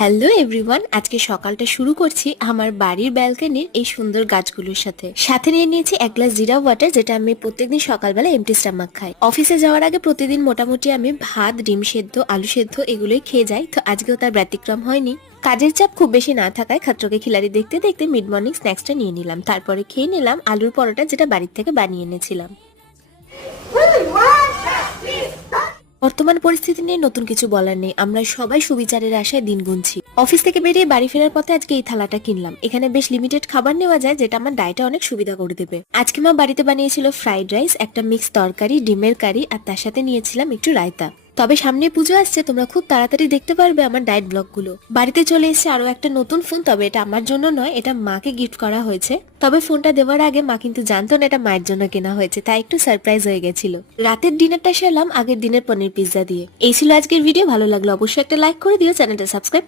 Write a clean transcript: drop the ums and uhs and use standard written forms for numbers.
Hello everyone, আজকে সকালটা শুরু করছি আমার বাড়ির ব্যালকনির এই সুন্দর গাছগুলোর সাথে সাথে নিয়ে নিয়েছি এক গ্লাস জিরা ওয়াটার, যেটা আমি প্রত্যেকদিন সকালবেলা এমটি স্টমাক খাই। অফিসে যাওয়ার আগে প্রতিদিন মোটামুটি আমি ভাত, ডিম সেদ্ধ, আলু সেদ্ধ এগুলোই খেয়ে যাই, তো আজকেও তার ব্যতিক্রম হয়নি। কাজের চাপ খুব বেশি না থাকায় খাত্রকে খিলাড়ি দেখতে দেখতে মিড মর্নিং স্ন্যাক্সটা নিয়ে নিলাম। তারপরে খেয়ে নিলাম আলুর পরোটা, যেটা বাড়ির থেকে বানিয়ে এনেছিলাম। বর্তমান পরিস্থিতি নিয়ে নতুন কিছু বলার নেই, আমরা সবাই সুবিচারের আশায় দিন গুনছি। অফিস থেকে বেরিয়ে বাড়ি ফেরার পথে আজকে এই থালাটা কিনলাম। এখানে বেশ লিমিটেড খাবার নেওয়া যায়, যেটা আমার ডায়েটে অনেক সুবিধা করে দেবে। আজকে মা বাড়িতে বানিয়েছিল ফ্রাইড রাইস, একটা মিক্স তরকারি, ডিমের কারি, আর তার সাথে নিয়েছিলাম একটু রায়তা। তবে সামনে পুজো আসছে, তোমরা খুব তাড়াতাড়ি দেখতে পারবে আমার ডায়েট ব্লগগুলো। বাড়িতে চলে এসেছে আরো একটা নতুন ফোন, তবে এটা আমার জন্য নয়, এটা মাকে গিফট করা হয়েছে। তবে ফোনটা দেওয়ার আগে মা কিন্তু জানতো না এটা মায়ের জন্য কেনা হয়েছে, তাই একটু সারপ্রাইজ হয়ে গেছিল। রাতের ডিনারটা সেরলাম আগের দিনের পনির পিৎজা দিয়ে। এই ছিল আজকের ভিডিও। ভালো লাগলো অবশ্যই একটা লাইক করে দিও, চ্যানেলটা সাবস্ক্রাইব